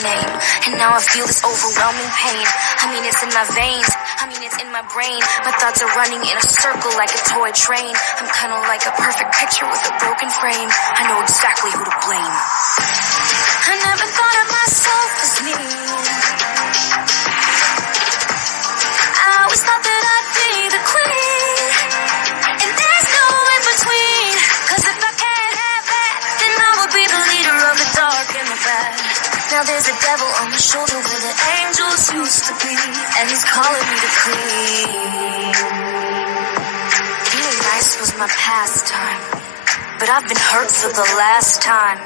name, and now I feel this overwhelming pain. I mean, it's in my veins, I mean, it's in my brain. My thoughts are running in a circle like a toy train. I'm kinda like a perfect picture with a broken frame. I know exactly who to blame. I never thought of myself as me. I always thought that I'd be the queen, and there's no in between. Cause if I can't have that, then I will be the leader of the dark and the bad. Now there's a devil on my shoulder where the angels used to be, and he's calling me the queen. Being nice was my pastime, but I've been hurt for the last time.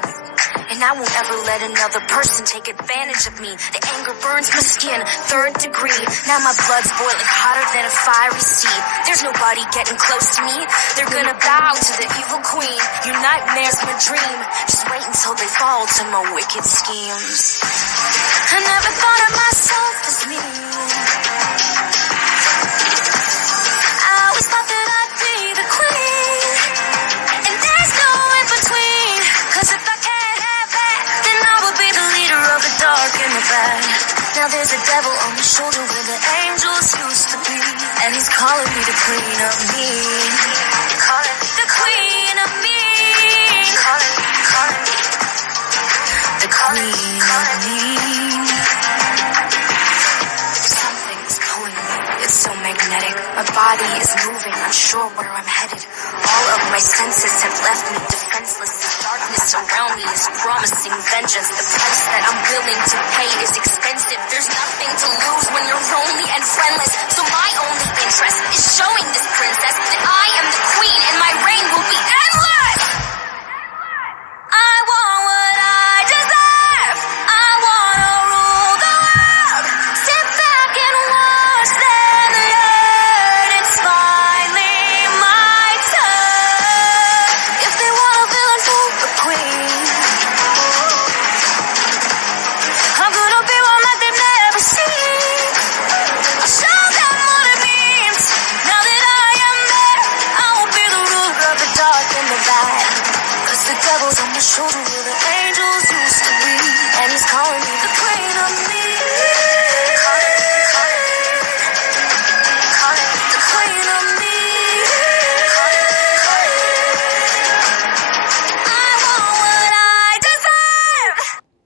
And I won't ever let another person take advantage of me. The anger burns my skin, 3rd degree. Now my blood's boiling hotter than a fiery sea. There's nobody getting close to me. They're gonna bow to the evil queen. Your nightmare's my dream. Just wait until they fall to my wicked schemes. I never thought of myself as me. I always thought that I'd be the queen, and there's no in between. Cause if I can't have that, then I will be the leader of the dark and the bad. Now there's a devil on my shoulder where the angels used to be, and he's calling me the queen of me. Calling me the queen of me. Calling me the queen of me. Something's pulling me, it's so magnetic. My body is moving, unsure where I'm headed. All of my senses have left me defenseless. The darkness around me is promising vengeance. The price that I'm willing to pay is expensive. There's nothing to lose when you're lonely and friendless. So my only interest is showing this princess that I am the queen and my reign will be endless. I want what I deserve. I wanna rule the world. Sit back and watch them learn. It's finally my turn. If they want a villain for the queen, I'm gonna be one that they've never seen. I'll show them what it means. Now that I am there, I will be the ruler of the dark and the bad. Cause the devil's on my shoulder with the